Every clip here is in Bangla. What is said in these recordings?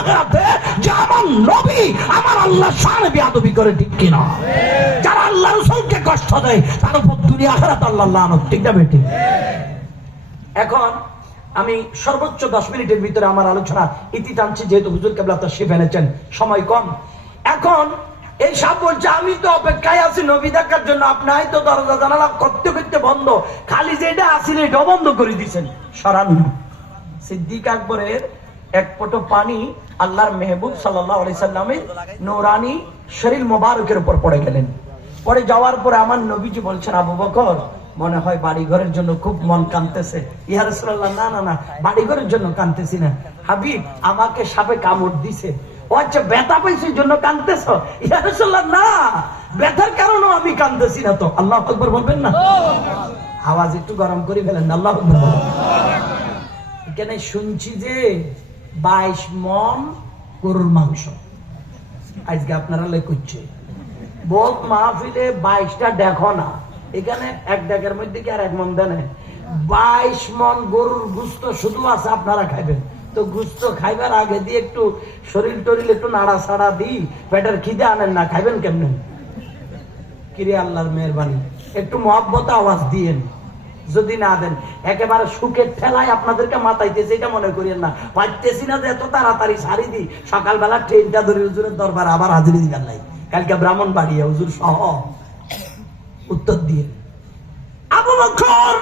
আখিরাতে যে আমার নবী আমার আল্লাহর শানে বেয়াদবি করে, ঠিক কিনা? যারা আল্লাহ রাসূলকে কষ্ট দেয় তার উপর দুনিয়া আখিরাত আল্লাহ লানত, ঠিক না বেটি? এখন আমি সর্বোচ্চ 10 মিনিটের ভিতরে আমার আলোচনা ইতি টানছি, যেহেতু হুজুর কেবলা তাশরীফ এনেছেন, সময় কম। এখন এই সাহেব বলছে আমি তো অপেক্ষায় আছি নবী দেখার জন্য, আপনাই তো দরজা জানালা করতে করতে বন্ধ, খালি যেটা আসিল এটাও বন্ধ করে দিয়েছেন, সরান না। সিদ্দিক আকবরের এক ফোঁটা পানি আল্লাহর মেহবুব সাল্লাল্লাহু আলাইহি সাল্লামের নূরানি শরীর মোবারকের উপর পড়ে গেলেন। পরে যাওয়ার পরে আমার নবীজি বলছেন, আবু বকর মনে হয় বাড়ি ঘরের জন্য খুব মন কাঁদতেছে। ইয়া রাসূলুল্লাহ, না না না, বাড়ি ঘরের জন্য কাঁদতেছি না, হাবিব আমাকে সাপে কামড় দিছে। ও আচ্ছা, ব্যথা পাইছে জন্য কাঁদতেছ? ইয়া রাসূলুল্লাহ, না, ব্যথার কারণেও আমি কাঁদতেছি না। তো আল্লাহু আকবার বলবেন না? আওয়াজ একটু গরম করে ফেলেন, আল্লাহু আকবার বলেন। এখানে শুনছি যে 22 মণ গরুর মাংস আজকে আপনারা লেখছে। বহুত মাহফিলে 22টা দেখো না, এখানে এক ডেকের মধ্যে কি আর 1 মণ দেন? 22 মণ গরুর গোশত শুধু আছে, আপনারা খাইবেন। তো গোশত খাইবার আগে দিয়ে একটু শরীর টরিল একটু নাড়া ছাড়া দিই, পেটের খিদে আনেন না, খাইবেন কেমনে? কিরে আল্লাহর মেহরবানি, একটু মহব্বত আওয়াজ দিয়েন। যদি না দেন একেবারে সুখের ঠেলায় আপনাদেরকে মাথাইতেছে, এটা মনে করিয়েন না। পাইতেছি না যে এত তাড়াতাড়ি সারি দিই, সকালবেলা ট্রেনটা ধরে হুজুরের দরবার আবার হাজিরি দিবেন নাই, কালকে ব্রাহ্মণবাড়িয়া হুজুর সহ উত্তর দিয়ে। আবু বকর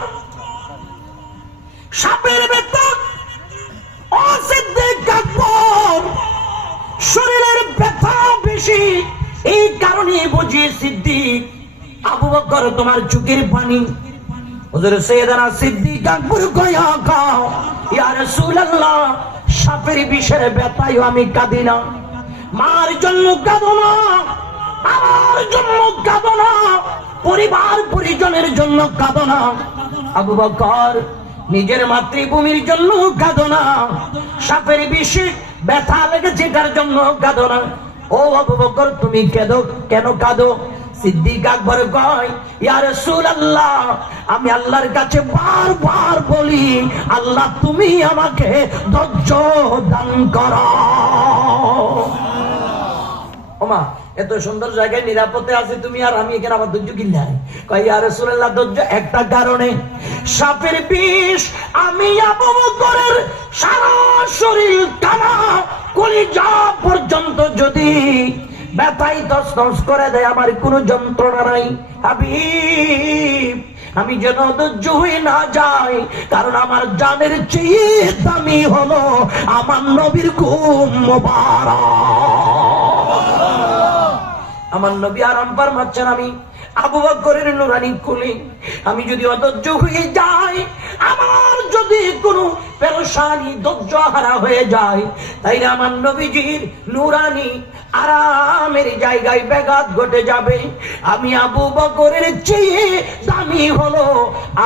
সাপের বেতন, ও সিদ্দিক আকবর শরীরের ব্যথা বেশি, এই কারণে বুঝি সিদ্দিক আবু বকর তোমার চোখের পানি। হুজুর সাইয়েদনা সিদ্দিক আকবর কয়া কাও, ইয়া রাসূলুল্লাহ সাপের বিষের ব্যথায় আমি কাঁদি না, মার জন্য কাঁদো না, আমার জন্য কাঁদো না, পরিবার পরিজনের জন্য কাঁদো না, আবু বকর নিজের মাতৃভূমির জন্য কাঁদো না, সাপের বিষে ব্যথা লেগেছে তার জন্য কাঁদো না। ও আবু বকর তুমি কেন কাঁদো? সিদ্দিক আকবর কয়, ইয়া রাসূলুল্লাহ আমি আল্লাহর কাছে বারবার বলি, আল্লাহ তুমি আমাকে ধৈর্য দান করো। ওমা এত সুন্দর জায়গায় নিরাপদে আছে তুমি আর আমি, এখানে আবার ধৈর্য কিনলাই? কয় ইয়া রাসূলুল্লাহ ধৈর্য একটা কারণে, সাপের বিষ আমি আবু বকরের সারা শরীর টানা কলিজা পর্যন্ত যদি ব্যথাই তছনছ করে দেয়, আমার কোনো যন্ত্রণা নাই হাবিব, আমি যেন ধৈর্য হয়ে না যাই, কারণ আমার জানের চেয়ে দামি হলো আমার নবীর ঘুম মোবারক। আমার নবী আরাম ফরমাচ্ছেন, আমি আবু বকরের নুরানি কুলি আমি যদি অধৈর্য হয়ে যাই, আমার যদি কোনো পেরেশানি ধৈর্য হারা হয়ে যায়, তাইলে আমার নবীজির নুরানি আরামের জায়গায় ব্যাঘাত ঘটে যাবে। আমি আবু বকরের চেয়ে দামি হলো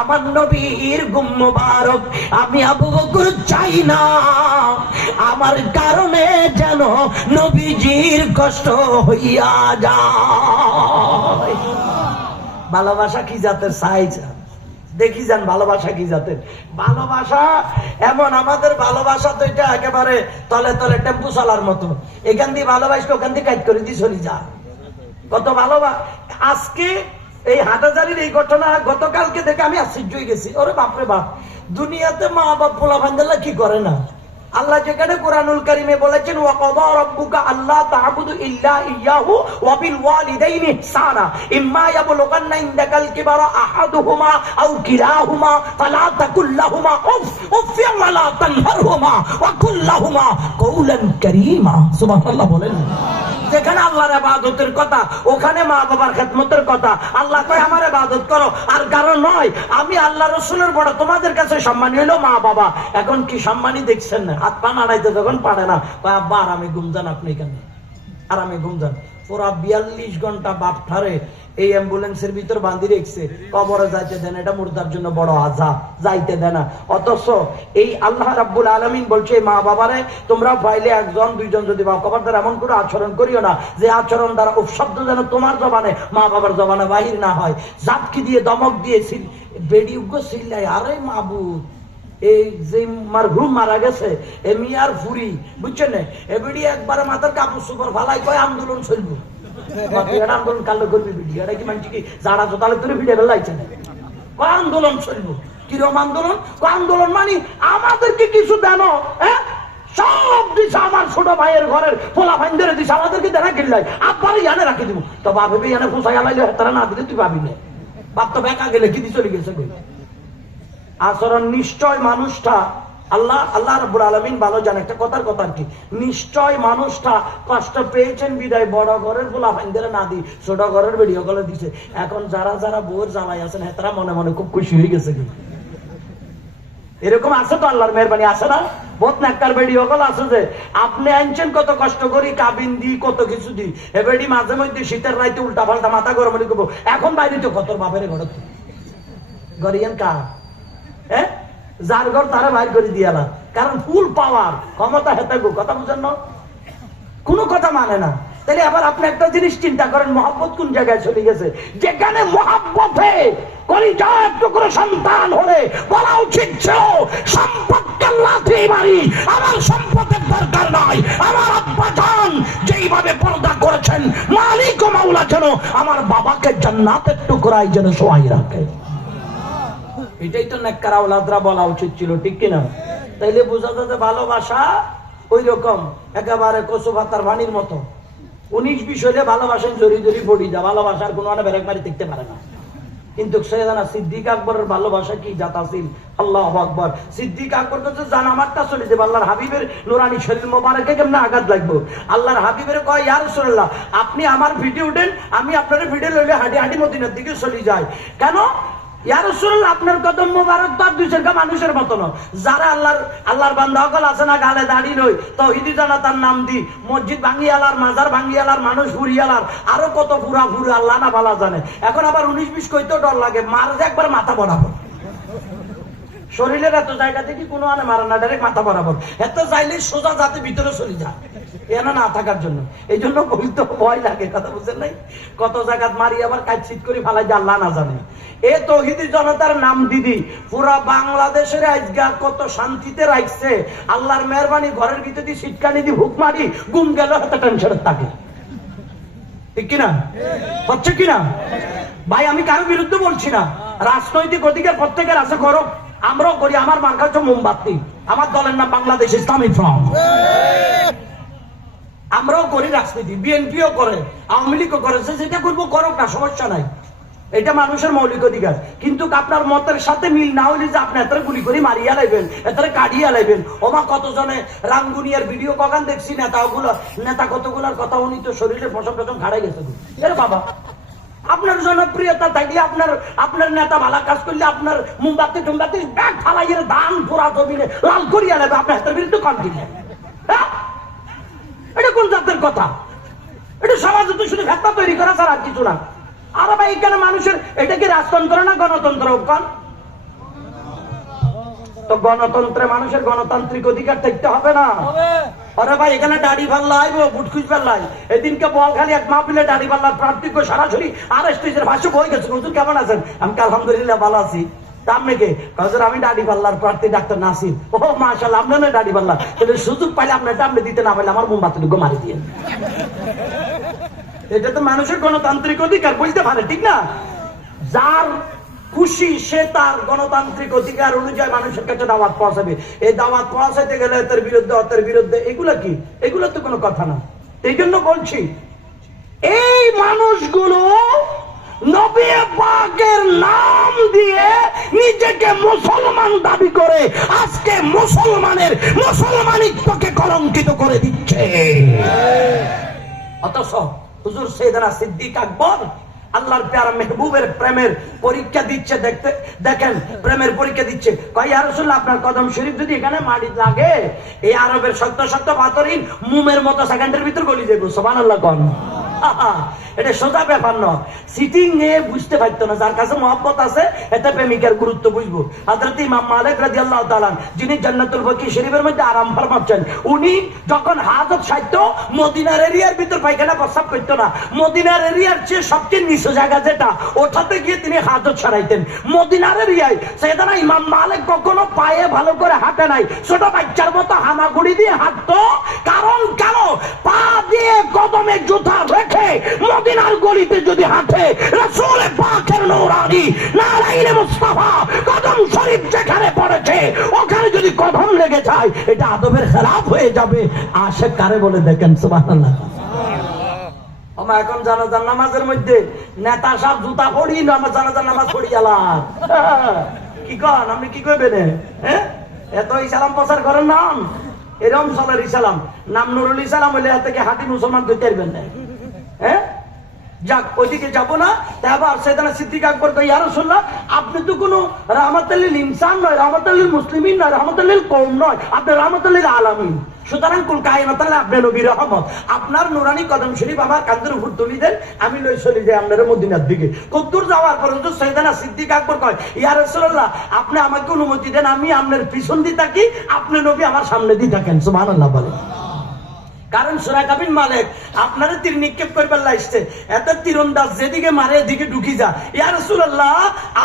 আমার নবীর ঘুম মোবারক। আমি আবু বকর চাই না আমার কারণে যেন নবীজির কষ্ট হইয়া যায়। ভালোবাসা কি জাতের চাইছে দেখি যান, ভালোবাসা কি জাতের? ভালোবাসা এমন, আমাদের ভালোবাসা তো এটা একেবারে তলে তলে টেম্পু চলার মতো, এখান দিয়ে ভালোবাসলে ওখান দিয়ে কাজ করে দিয়ে চলে যা। কত ভালোবাসা। আজকে এই হাটাজারির এই ঘটনা গতকালকে দেখে আমি আশ্চর্য হয়ে গেছি। ওরে বাপরে বাপ, দুনিয়াতে মা বাপ পোলা ভান্ডাল্লা কি করে না? আল্লাহ যেখানে কুরআনুল কারীমে বলেছেন ওয়া ক্বাদা রাব্বুকা আল্লা তা'বুদু ইল্লা ইয়্যাহু ওয়া বিল ওয়ালিদাইনি ইহসানা ইম্মা ইয়াবলুগান্না ইনদাকাল কিবারা আহাদুহুমা আও কিলাহুমা ফালা তাকুল লাহুমা উফ উফিয়া ওয়া লা তানহারহুমা ওয়া কুল লাহুমা কওলান কারীমা। সুবহানাল্লাহ বলেন। যেখানে আল্লাহর ইবাদতের কথা ওখানে মা বাবার খেদমতের কথা। আল্লাহ কয় আমার ইবাদত করো, আর কারণ নয়। আমি আল্লাহ রাসূলের বড় তোমাদের কাছে সম্মানী হলো মা বাবা। এখন কি সম্মানী দেখছেন না? হাত পা নাড়াইতে যখন পারে না, আব্বা আরামে ঘুম যান, আপনি এখানে আরামে ঘুম যান। পুরা 42 ঘন্টা বাপ ঠারে এই অ্যাম্বুলেন্সের ভিতর বাঁধি রেখছে, কবরে যাইতে দেন, এটা মুর্দার জন্য বড় আযাব, যাইতে দেয় না। অথচ এই আল্লাহ রাব্বুল আলামিন বলছে মা বাবারে তোমরা পাইলে 1 জন 2 জন যদি বা খবরদার এমন করে আচরণ করিও না যে আচরণ দ্বারা উপশব্দ যেন তোমার জবানে মা বাবার জবানে বাহির না হয়। জাতকি দিয়ে দমক দিয়ে বেড়ি উগ্র চিল্লাই, আরে মাবুদ এই যে মারহুম মারা গেছে এমিয়ার ফুরি বুঝছেন না, এবিডি একবার মাথার কাপড় সুপর ফালাই কয় আন্দোলন চলবো। আন্দোলন কালো করবি বিডি, এটা কি মানছি কি যারা জোতালে তুলে ভিড়ে বেলাইছে না, কয় আন্দোলন চলবো। কিরম আন্দোলন? আন্দোলন মানে আমাদেরকে কিছু দেন, হ্যাঁ সব দিছে আমার ছোট ভাইয়ের ঘরের পোলা ফাইন ধরে দিছে, আমাদেরকে দেনা কিনলাই আব্বারে ইয়ানে রাখি দিব। তো বাপে ইয়ানে ফুসাই আলাইলে তারা না দিলে তুই পাবি না, বাপ তো বেকা গেলে কি দিয়ে চলে গেছে। আচরণ নিশ্চয় মানুষটা আল্লাহ রাব্বুল আলামিন ভালো জানে। একটা কথার কথা কি, নিশ্চয় মানুষটা কষ্ট পেয়েছেন বিদায় বড় ঘরের পোলা ফাইন ধরে না দি ছোট ঘরের ভিডিও কলে দিছে। এখন যারা যারা বউর জ্বালাই আছেন হ্যাঁ তারা মনে মনে খুব খুশি হয়ে গেছে। কি এরকম আছে তো আল্লাহর মেহরবানি আছে না? বহুত নাক্কার ভিডিও কল আছে যে আপনি আনছেন কত কষ্ট করি কাবিন দি কত কিছু দি, এবারে মাঝে মধ্যে শীতের রাইতে উল্টা পাল্টা মাথা গরম হয়ে করবো। এখন বাইরে তো কত বাপের ঘর গরিয়ান কা, হ্যাঁ যার ঘর তারা বাইর করে দিয়ালা, কারণ ফুল পাওয়ার ক্ষমতা হেতে গো, কথা বুঝেন না? কোনো কথা মানে না। তাহলে আবার আপনি একটা জিনিস চিন্তা করেন, মহব্বত কোন জায়গায় চলে গেছে? যেখানে মহব্বতে কলিজার টুকরো সন্তান হলে বলা উচিত ছিল সম্পদকে লাথি মারি, আমার সম্পদের দরকার নাই, আমার আব্বা জান যেইভাবে পর্দা করেছেন মালিক ও মাওলা যেন আমার বাবাকে জান্নাতের টুকরায় যেন শোয়াই রাখে। এটাই তো নেককার আওলাদরা বলা উচিত ছিল, ঠিক কিনা? তাইলে বোঝা যাচ্ছে ভালোবাসা ওই রকম একেবারে কচু পাতার পানির মতো 19-20 হইলে ভালোবাসেন জড়ি জড়ি পড়ি যা, ভালোবাসার কোনো বেরেক মারি দেখতে পারে না। কিন্তু সৈয়দনা সিদ্দিক আকবরের ভালোবাসা কি জাতাসিল, আল্লাহু আকবার। সিদ্দিক আকবর কাছে জান আমারটা চলে যাবে, আল্লাহর হাবিবের নুরানি শরীর মোবারকে কেমনে আঘাত লাগবে। আল্লাহর হাবিবের কয় ইয়া রাসূলুল্লাহ আপনি আমার ভিডিও উঠেন, আমি আপনার ভিডিও লইলে হাঁটি হাঁটি মদিনার দিকে চলে যাই। কেন? ইয়া রাসূলুল্লাহ আপনার কদম মোবারক তো দুইশের মানুষের মতো না। যারা আল্লাহর বান্দা সকল আছে না গালে দাড়ি নই তাওহীদি জানাতার নাম দি মসজিদ ভাঙ্গিয়ালার মাজার ভাঙ্গিয়ালার মানুষ ফুরিয়ালার আরো কত পুরা পুরা আল্লাহ না ভালো জানে। এখন আবার 19-20 কইতেও ডর লাগে, মার যে একবার মাথা বরাবর। শরীরের এত জায়গা থেকে কোনো আনে মারা না, ডাইরেক্ট মাথা বরাবর। এত চাইলে সোজা যাতে ভিতরে চলে যায় এনা না থাকার জন্য। এই জন্য বলতে ভয় লাগে, কথা বুঝেন নাই? কত জায়গাত মারি আবার কাজ করে ফালাই যে আল্লাহ না জানে। এ তৌহিদি জনতার নাম দিদি পুরা বাংলাদেশের আজগা কত শান্তিতে রাখছে। আল্লাহর মেহরবানি ঘরের ভিতরে দিয়ে সিটকানি দিয়ে ভুক মারি গুম গেল হাতে টেনশনের থাকে, ঠিক কিনা? হচ্ছে কিনা ভাই? আমি কারো বিরুদ্ধে বলছি না, রাজনৈতিক অধিকার প্রত্যেকের আছে, করো, আমরাও করি। আমার মার্কা হচ্ছে মোমবাতি, আমার দলের নাম বাংলাদেশ ইসলামী ফ্রন্ট। আমরাও করি রাজনীতি, বিএনপিও করে, আওয়ামী লীগও করেছে, যেটা করবো করো না, সমস্যা নাই, এটা মানুষের মৌলিক অধিকার। কিন্তু আপনার মতের সাথে মিল না হইলে যে আপনি এত গুলি করে মারিয়া লাইবেন, এত কাটিয়া লাইবেন। ওমা কতজনে রাঙ্গুনিয়ার ভিডিও কখন দেখছি, নেতা কতগুলার কথা উনি তো শরীরে ফসম ফসম খাড়াই গেছে। এর বাবা আপনার জনপ্রিয়তা থাকলে আপনার নেতা ভালো কাজ করলে আপনার মোমবাতি টোমবাতি ব্যাগ ফালাইয়ের ধান পোড়া জমিনে লাল করিয়া নেবে, আপনার হাতের বিরুদ্ধে কন্টিনিউ। এটা কোন জাতের কথা? এটা সমাজে তো শুধু ভেতনা তৈরি করা ছাড়া আর কিছু না। আর ভাই এখানে মানুষের এটা কি রাজতন্ত্র না গণতন্ত্র? তো গণতন্ত্রে মানুষের গণতান্ত্রিক অধিকার থাকতে হবে না? আরে ভাই এখানে দাড়ি পাল্লা আইব বুটখুশ পাল্লাই। এদিনকে বল খালি এক মাহফিলে দাড়ি পাল্লার প্রার্থী সরাসরি আরএসটির ভাষ্য বই গেছে। হুজুর কেমন আছেন? আমি আলহামদুলিল্লাহ ভালো আছি। আমি দাড়ি পাল্লার প্রার্থী ডাক্তার নাসির। ও মাশাআল্লাহ আপনার দাড়ি পাল্লা, তাহলে সুযোগ পাইলে আপনার আপনি দিতে না পাইলে আমার মোমবাতিটুকু মারি দিয়ে। এটা তো মানুষের গণতান্ত্রিক অধিকার বলতে পারে, ঠিক না? যার খুশি সে তার গণতান্ত্রিক অধিকার অনুযায়ী মানুষের কাছে দাওয়াত পৌঁছাবে। এই দাওয়াত পৌঁছাইতে গেলে এর বিরুদ্ধে অতের বিরুদ্ধে এগুলো কি? এগুলো তো কোনো কথা না। এই জন্য বলছি এই মানুষগুলো নবী পাকের নাম দিয়ে নিজেকে মুসলমান দাবি করে আজকে মুসলমানিত্বকে কলঙ্কিত করে দিচ্ছে। অথচ হুজুর সাইয়েদনা সিদ্দিক আকবর আল্লাহর প্যারা মেহবুবের প্রেমের পরীক্ষা দিচ্ছে। দেখেন প্রেমের পরীক্ষা দিচ্ছে। কয় ইয়া রাসূলুল্লাহ আপনার কদম শরীফ যদি এখানে মাটি লাগে এই আরবের শক্ত শক্ত পাথরহীন মুমের মতো সেকেন্ডের ভিতর গলি যাবে। সুবহানাল্লাহ কোন এটা সোজা ব্যাপার নয়। সিটিং নিয়ে বুঝতে পারতো না, যার কাছে মহব্বত আছে এটা প্রেমিকার গুরুত্ব বুঝবো। হযরত ইমাম মালিক রাদিয়াল্লাহু তাআলা যিনি জান্নাতুল বাকি শরীফের মধ্যে আরাম ফরমাচ্ছেন, উনি যখন হাজত সাইতো মদিনার এরিয়ার ভিতর পায়খানা প্রস্রাব করতো না, মদিনার এরিয়ার চেয়ে সবচেয়ে নিচু জায়গা যেটা ওঠাতে গিয়ে তিনি হাজত সারাইতেন। মদিনার এরিয়ায় সাইয়েদনা ইমাম মালিক কখনো পায়ে ভালো করে হাঁটে নাই, ছোট বাচ্চার মতো হামাগুড়ি দিয়ে হাঁটতো। কারণ কেন? পা দিয়ে কদমে জুতা রেখে মদিনার গলিতে যদি হাঁটে, রাসূল পাকের নূরানি নারায়ে মুস্তাফা কদম শরীফ যেখানে পড়েছে ওখানে যদি কদম লেগে যায় এটা আদবের খেলাফ হয়ে যাবে। আশেক কারে বলে দেখেন সুবহানাল্লাহ। আমরা এখন জানাজার নামাজের মধ্যে নেতা সাহেব জুতা পড়ি জানাজার নামাজ পড়ি গেলাম। কি কন আপনি কি করবেন? হ্যাঁ, এত ইসলাম প্রচার করেন নাম এরকম সালার ইসলাম নাম নুরুল ইসলাম হইলে এত থেকে হাঁটি মুসলমান করতে পারবেন না। হ্যাঁ, যাক ওইদিকে যাবো না। তারপর সাইয়েদনা সিদ্দিক আকবর কই, ইয়া রাসূলুল্লাহ আপনি তো কোনো রাহমাতুল লিল ইনসান নয়, রাহমাতুল লিল মুসলিমিন নয়, রাহমাতুল লিল কওম নয়, আপনি রাহমাতুল লিল আলামিন। সুতরাং কুল কায়নাতাল আপনি নবীর রহমত। আপনার নুরানি কদম শরীফ আমার কাঁধের উপর তুলি দেন, আমি লই চলে যাই আপনার মদিনার দিকে। কদ্দুর যাওয়ার পর্যন্ত সাইয়েদনা সিদ্দিক আকবর কয়, ইয়া রাসূলুল্লাহ আপনি আমাকে অনুমতি দেন, আমি আপনার পিছন দিয়ে থাকি, আপনি নবী আমার সামনে দিয়ে থাকেন। সুবহানাল্লাহ বলেন। কারণ সুরাকা বিন মালিক আপনারা তীর নিক্ষেপ করবার লাগছে, এত তীরন্দাজ যেদিকে মারে এদিকে ঢুকি যা। ইয়া রাসূলুল্লাহ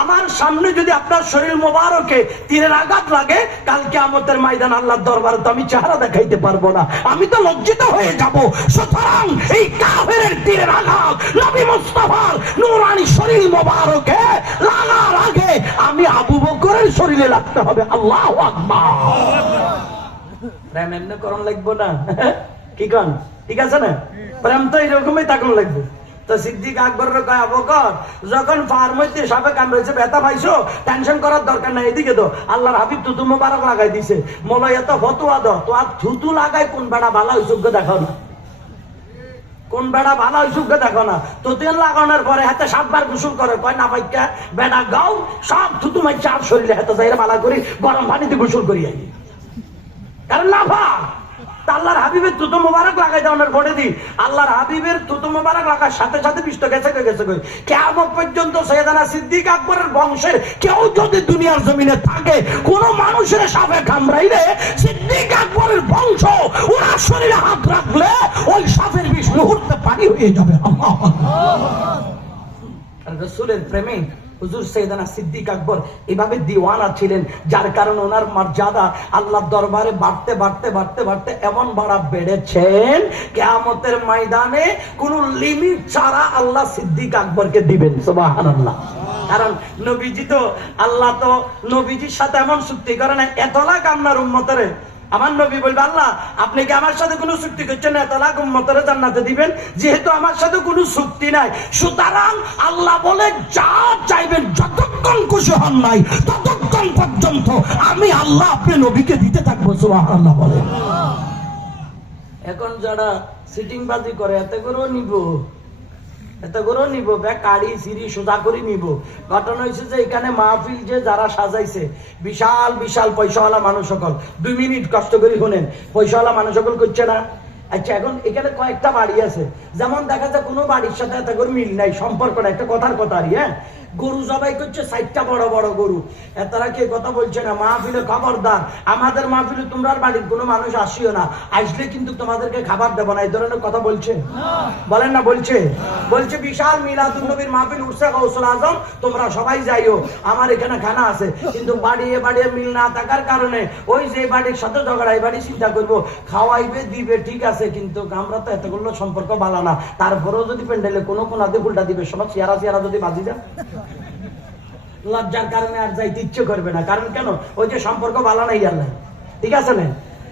আমার সামনে যদি আপনার শরীর মোবারকে তীরের আঘাত লাগে, কাল কিয়ামতের ময়দান আল্লাহর দরবারে তো আমি চেহারা দেখাইতে পারবো না, আমি তো লজ্জিত হয়ে যাব। সুতরাং এই কাফেরের তীরের আঘাত নবী মুস্তাফার নূরানি শরীর মোবারকে লাগার আগে আমি আবু বকরের শরীরে লাগতে হবে। আল্লাহু আকবার। প্রেম এমনি করণ লাগবো না, কি কন? ঠিক আছে না? প্রেম তো এইরকমই থাকুন লাগবে। তো সিদ্দিক আকবর কয়, আবু বকর যখন ফার মধ্যে সাপে কামড়েছে ব্যথা পাইছো, টেনশন করার দরকার নাই, এদিকে তো আল্লাহর হাবিব থুতু মোবারক লাগাই দিছে, মলয় এত ফতুয়া দাও তো আর থুতু লাগাই কোন বেড়া ভালো যোগ্য দেখাও না, কোন বেড়া ভালো যোগ্য দেখো না। তো তেল লাগানোর পরে হাতে 7 বার গোসল করে, কয় না বাইকা বেড়া গাও সব থুতু মাই চার শরীরে হাতে যাই ভালো করি গরম পানিতে গোসল করি আই। কারণ না ভা আল্লাহর হাবিবের থুতু মোবারক লাগাই দেওয়ার পরে দি আল্লাহর হাবিবের থুতু মোবারক লাগার সাথে সাথে বিষ্ট গেছে কই কিয়ামত পর্যন্ত সাইয়েদনা সিদ্দিক আকবরের বংশের কেউ যদি দুনিয়ার জমিনে থাকে, কোন মানুষের সাপে কামড়াইলে সিদ্দিক আকবরের বংশ ওনার শরীরে হাত রাখলে ওই সাপের বিষ মুহূর্তে পানি হয়ে যাবে। আল্লাহু আকবার। রাসূলের প্রেমে হুজুর সাইয়েদনা সিদ্দিক আকবর এভাবে দিওয়ানা ছিলেন, যার কারণে ওনার মর্যাদা আল্লাহর দরবারে বাড়তে বাড়তে বাড়তে বাড়তে এমন বাড়া বেড়েছেন কিয়ামতের ময়দানে কোন লিমিট ছাড়া আল্লাহ সিদ্দিক আকবরকে দিবেন। সুবহানাল্লাহ। কারণ নবীজি তো আল্লাহ তো নবীজির সাথে এমন চুক্তি করে না, এত লাখ আপনার উম্মতের আমার নবী বলবে, আল্লাহ আপনি কি আমার সাথে কোনো চুক্তি করছেন না, এত লাখ উম্মতের জান্নাতে দিবেন? যেহেতু আমার সাথে কোনো চুক্তি নাই, সুতরাং আল্লাহ বলে যা চাইবেন যতক্ষণ খুশি হন নাই ততক্ষণ পর্যন্ত আমি আল্লাহ আপনি নবীকে দিতে থাকবো। সুবহানাল্লাহ বলে। এখন যারা সিটিং বাজি করে এত করেও নিব, এত করেও নিব, ব্যাগ কাড়ি সিঁড়ি সোজা করে নিব। ঘটনা হয়েছে যে এখানে মাহফিল যে যারা সাজাইছে বিশাল বিশাল পয়সাওয়ালা মানুষ সকল, 2 মিনিট কষ্ট করে শোনেন, পয়সাওয়ালা মানুষ সকল করছে না। আচ্ছা এখন এখানে কয়েকটা বাড়ি আছে, যেমন দেখা যায় কোনো বাড়ির সাথে এত করে মিল নাই, সম্পর্ক না, একটা কথার কথা। হ্যাঁ, গরু জবাই করছে 4টা বড় বড় গরু, এতারা কে কথা বলছে না। মাহফিলে খবরদার, আমাদের মাহফিলে তোমরা বাড়ির কোনো মানুষ আসিও না, আসলে কিন্তু তোমাদেরকে খাবার দেবো না, এই ধরনের কথা বলছে। বলেন না বলছে? বলছে বিশাল মিলাদুন নবীর মাহফিল উঠছে গৌসুল আজম, তোমরা সবাই যাইও, আমার এখানে খানা আছে। কিন্তু বাড়িয়ে বাড়িয়ে মিল না থাকার কারণে ওই যে বাড়ির সাথে ঝগড়া, এই বাড়ি চিন্তা করবো খাওয়াইবে দিবে, ঠিক আছে, কিন্তু আমরা তো এতগুলো সম্পর্ক ভালো না, তারপরেও যদি প্যান্ডেলে কোনো কোনাতে উল্টা দিবে, সব চেয়ারা চেয়ারা যদি বাজি যায়, লজ্জার কারণে আর যাইতে ইচ্ছে করবে না। কারণ কেন? ওই যে সম্পর্ক ভালো নাই আল্লাহ, ঠিক আছে না?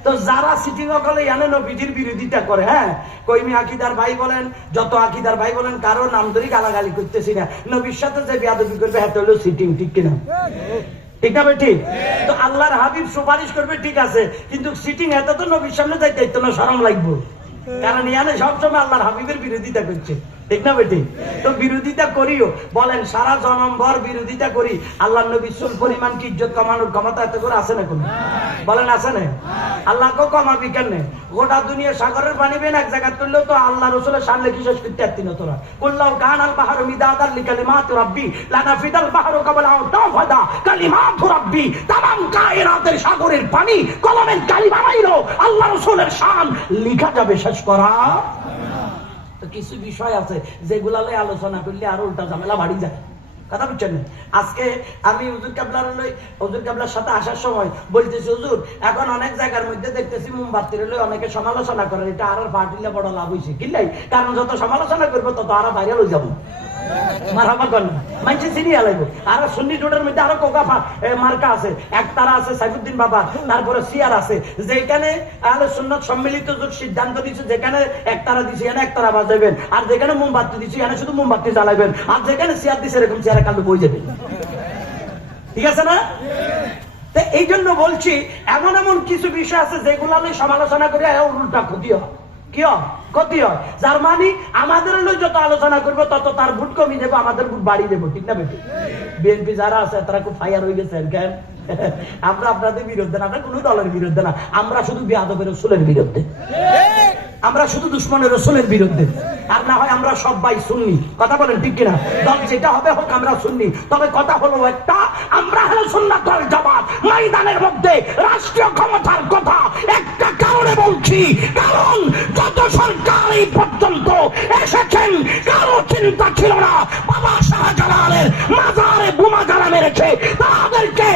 তো যারা সিটিং অকলে জানে নবীজির বিরোধিতা করে, হ্যাঁ, কইমি আকিদার ভাই বলেন, যত আকিদার ভাই বলেন, কারো নাম ধরে গালাগালি করতেছি না, নবীর সাথে যে বেয়াদবি করবে হাতে হলো সিটিং, ঠিক কিনা? ঠিক না ভাই? ঠিক। তো আল্লাহর হাবিব সুপারিশ করবে, ঠিক আছে, কিন্তু সিটিং এত তো নবীর সামনে যাইতে না, শরম লাগবে, কারণ ইয়ানে সবসময় আল্লাহর হাবিবের বিরোধিতা করছে। ঠিক না বেটি? তো বিরোধিতা করিও, বলেন সারা জনমভর বিরোধিতা করি, আল্লাহ নবী চুল পরিমাণ কি ইজ্জত কমানোর ক্ষমতা এত করে আছে না? কোন বলেন আছে না? আল্লাহকে কমাবি কেন? গোটা দুনিয়া সাগরের পানি বেন এক জায়গা করলেও তো আল্লাহ রসুলের সামনে কি শেষ করতে পারতি না তোরা? কুল্লাউ কানাল বাহরু মিদাদাল লিকালিমাতি রাব্বি লানাফিদাল বাহরু ক্বাবলা আন তাফাদা কালিমাতু রাব্বি। তামাম কায়নাতের সাগরের পানি কলমের কালিমা মাইলো আল্লাহ রসুলের শান লিখা যাবে, শেষ করা। কিছু বিষয় আছে যেগুলা আলোচনা করলে আরো উল্টা ঝামেলা বাড়ি যায়, কথা বুঝছেন? আজকে আমি হুজুর কেবলার সাথে আসার সময় বলতেছি, হুজুর এখন অনেক জায়গার মধ্যে দেখতেছি মোমবাতির লই অনেকে সমালোচনা করে, এটা আর পার্টিলে বড় লাভ হয়েছে কিল্লাই, কারণ যত সমালোচনা করবো তত আরো বাইরে লই যাবো। মারামা কর না, মানুষে চিনিয়া লাগবে। আর সুন্নি জোটের মধ্যে আরো কোকা মার্কা আছে, একতারা আছে, সাইফুদ্দিন বাবা, তারপরে সিয়ার আছে, যেখানে আহলে সুন্নাত সম্মিলিত জোট সিদ্ধান্ত দিচ্ছে যেখানে একতারা দিচ্ছে এখানে একতারা বাজাবেন, আর যেখানে মোমবাতি দিচ্ছে এখানে শুধু মোমবাতি জ্বালাবেন, আর যেখানে সিয়ার দিচ্ছে এরকম সিয়ারে কাল বই যাবে। ঠিক আছে না? এই জন্য বলছি এমন এমন কিছু বিষয় আছে যেগুলো সমালোচনা করে উল্টা ক্ষতি হয়। কি ক্ষতি হয়? যার মানে আমাদের যত আলোচনা করবো তত তার ভোট কমিয়ে দেবো, আমাদের ভোট বাড়িয়ে দেবো। ঠিক না বেটি? বিএনপি যারা আছে তারা খুব ফায়ার হয়ে গেছে। কেন? আমরা আপনাদের বিরুদ্ধে না, আমরা কোন দলের বিরুদ্ধে না, আমরা শুধু বেয়াদবের রসুলের বিরুদ্ধে, আমরা শুধু দুশ্মনের রসুলের বিরুদ্ধে। আর না হয় আমরা সবাই সুন্নি, কথা বলেন ঠিক কিনা? দল যেটা হবে হোক আমরা সুন্নি, তবে কথা হলো একটা, আমরা হলো সুন্নাত ওয়াল জামাত। ময়দানের মধ্যে রাষ্ট্রীয় ক্ষমতার কথা একটা কারণে বলছি, কারণ যত সরকার এই পর্যন্ত এসেছেন কারো চিন্তা ছিল না বাবা শাহজালালের মাজারে বোমা জ্বালা মেরেছে তাদেরকে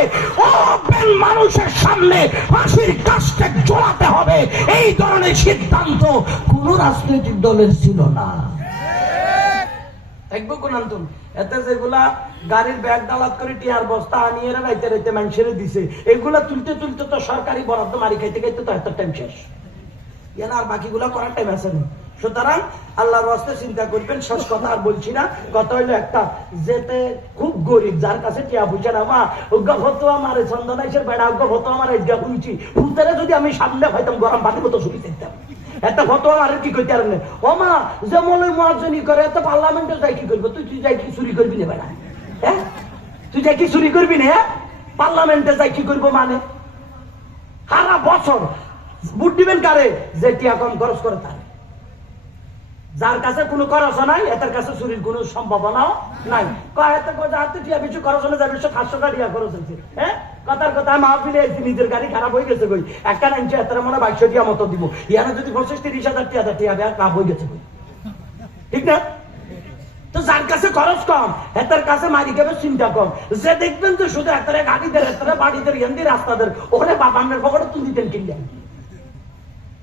ওপেন মানুষের সামনে ফাঁসির কাস্টে ঝোলাতে হবে, এই ধরনের সিদ্ধান্ত কোন রাজনৈতিক দলের ছিল না। দেখবো কোন আন্তন এতে যেগুলা গাড়ির ব্যাগ দালাত করে টিয়ার বস্তা আনিয়ে রাইতে রাইতে মানুষের দিছে, এগুলা তুলতে তুলতে তো সরকারি বরাদ্দ মারি খাইতে খাইতে তো এত টাইম শেষ, আর বাকিগুলা করার টাইম আছে না। সুতরাং আল্লাহর রাস্তে চিন্তা করবেন। শেষ কথা আর বলছি না, কথা হইলো একটা, যেতে খুব গরিব, যার কাছে টিয়া পয়সা না, মা অজ্ঞা হতো আমার চন্দনাইশের বেড়া অজ্ঞা হতো আমার এজ্ঞা হইছি হুতারে যদি আমি সামনে হয়তাম গরম পানির মতো শুরু দেখতাম একটা হতো আমার কি করতে আর নেই। ও মা যে মনে মহাজনী করে এত পার্লামেন্টে যাই কি করবো? তুই যাই কি চুরি করবি না বেড়া? হ্যাঁ তুই যাই কি চুরি করবি না? পার্লামেন্টে যাই কি করবো? মানে সারা বছর ভোট দিবেন কারে? যে টিয়া কম খরচ করে তার, যার কাছে কোনো খরচ নাই এটার কাছে চুরির কোনো সম্ভাবনাও নাই। বেশি খরচ হলে যাবে 500 টাকা খরচ হয়েছে। হ্যাঁ কথার কথা মাহফিলে নিজের গাড়ি খারাপ হয়ে গেছে, কই একটা নাইনছে এত মনে 2200 টাকা মতো দিব, ইয়ানে যদি 25-30 হাজার টাকা কাপ হয়ে গেছে, ঠিক না? তো যার কাছে খরচ কম এটার কাছে মারি খাবে চিন্তা কম। যে দেখবেন যে শুধু এতরে গাড়িদের এতরে বাড়িদের এমনি রাস্তাদের ওখানে বাবানের পকেটে তুল দিতেন কিনলেন।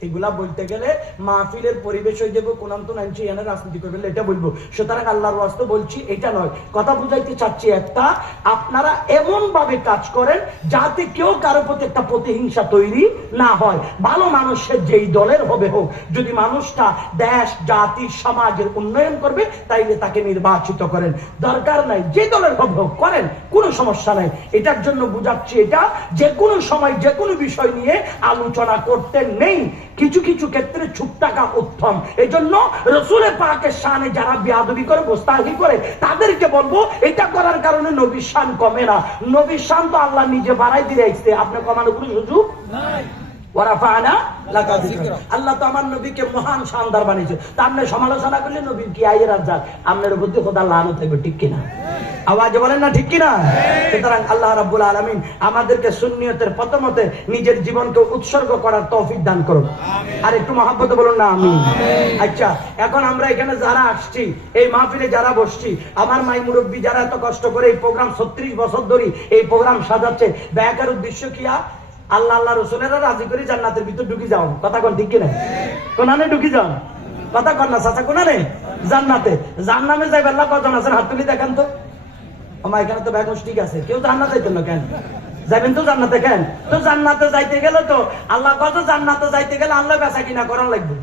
এগুলা বলতে গেলে মাহফিলের পরিবেশ হয়ে যাবে কোন আনছি এনে রাজনীতি করবেন এটা বলবো। সুতরাং আল্লাহর ওয়াস্তে বলছি এটা নয়, কথা বুঝাইতে চাচ্ছি একটা, আপনারা এমন ভাবে কাজ করেন যাতে কেউ কারো প্রতি একটা প্রতিহিংসা তৈরি না হয়। ভালো মানুষের যেই দলের হবে হোক, যদি মানুষটা দেশ জাতি সমাজের উন্নয়ন করবে তাইলে তাকে নির্বাচিত করেন, দরকার নাই যে দলের হবে হোক করেন, কোনো সমস্যা নাই। এটার জন্য বুঝাচ্ছি এটা যে কোনো সময় যে কোনো বিষয় নিয়ে আলোচনা করতে নেই, কিছু কিছু ক্ষেত্রে চুপ থাকা উত্তম। এই জন্য রসুলের পাকের শানে যারা বেয়াদবি করে গোস্তাখি করে তাদেরকে বলবো এটা করার কারণে নবীর শান কমে না, নবীর শান তো আল্লাহ নিজে বাড়াই দিয়ে আসছে, আপনার কমানোর কোনো সুযোগ নাই। আল্লাহ তো আমার নবীকে মহান শানদার বানিয়েছে, তার সমালোচনা করলে নবীর কি আয়ের রাজ্জাক আপনার বুদ্ধি খোদা লানো থাকবে, ঠিক কিনা? আওয়াজ বলেন না ঠিক কিনা? সুতরাং আল্লাহ রাব্বুল আলামিন আমাদেরকে সুন্নিয়তের পথমতে নিজের জীবনকে উৎসর্গ করার তৌফিক দান করুন। আর একটু মহব্বতে বলুন না আমিন। আচ্ছা এখন আমরা এখানে যারা আসছি, এই মাহফিলে যারা বসছি, আমার মাই মুরব্বী যারা এত কষ্ট করে এই প্রোগ্রাম 36 বছর ধরে এই প্রোগ্রাম সাজাচ্ছে, ব্যাকের উদ্দেশ্য কি? আল্লাহ আল্লাহ রসুলেরা রাজি করে জান্নাতের ভিতর ঢুকি যাও, কথা কন ঠিক কিনা? কোনানে ঢুকি যাও, কথা কন না চাচা, কোনানে? জান্নাতে। জান্নামে যাই আল্লাহ কজন আছেন হাত তুলি দেখান তো। আমার এখানে তো ব্যাগ ঠিক আছে, কেউ জান্নাতে যাইতেন না কেন? যাবেন তো জান্নাতে কেন? তো জান্নাতে যাইতে গেলে তো আল্লাহ কত, জান্নাতে যাইতে গেলে আল্লাহ বেচা কিনা করার লাগবে,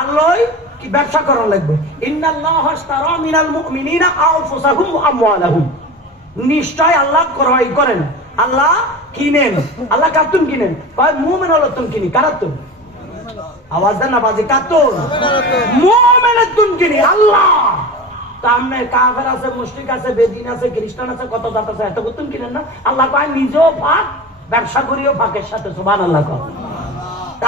আল্লাহ কি ব্যবসা করার লাগবে। ইন্নাল্লাহ আশতারা মিনাল মুমিনিনা আনফুসাহুম ওয়া আমওয়ালাহুম, নিশ্চয় আল্লাহ ক্রয় করেন, আল্লাহ কিনেন, আল্লাহ কাতুন কিনেন, মুমিন হলো তুমি কিনি কারা তুমি আওয়াজ দেন না বাজে কাতুন মুমিনের দুন কিনি আল্লাহ সামনে কাফের আছে, মুশরিক আছে, বেদিন আছে, খ্রিস্টান আছে, কত জাত আছে, এত কুতুন কিনেন না। আল্লাহ কয় নিজেও পাক, ব্যবসা করিও পাকের সাথে। সুবহানাল্লাহ কয়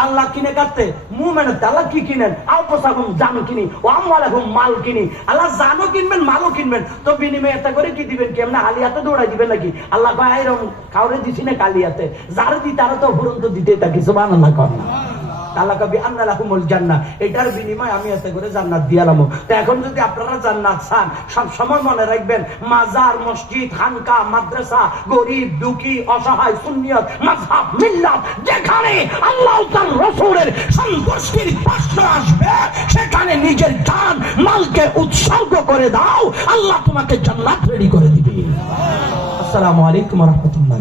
আল্লাহ কিনে কাটতে মুমিনের আল্লাহ কি কিনেন? আওসাহুম জানো কিনি, ও আমওয়ালাহুম মাল কিনি। আল্লাহ জানো কিনবেন, মালও কিনবেন, তো বিনিময়ে একটা করে কি দিবেন? কেমনে আলিয়াতে দৌড়াই দিবেন নাকি? আল্লাহ কয় এরকম কাউরে দিছি না কালিয়াতে, যারে দি তারা তো ফুরন্ত দিতে থাকি। সুবহানাল্লাহ কয় আল্লাহ কবি আন্না লাকুমুল জান্নাহ, এটার বিনিময়ে আমি এত করে জান্নাত দিয়ালাম। তো এখন যদি আপনারা জান্নাত চান, সব সময় মনে রাখবেন মাজার, মসজিদ, খানকা, মাদ্রাসা, গরিব দুঃখী অসহায়, সুন্নিয়ত, মাযহাব, মিল্লাত, যেখানে আল্লাহ তার রাসূলের সংস্কৃতির প্রশ্ন আসবে, সেখানে নিজের জান মালকে উৎসর্গ করে দাও, আল্লাহ তোমাকে জান্নাত রেডি করে দিবে। আসসালামু আলাইকুম ওয়া রাহমাতুল্লাহ।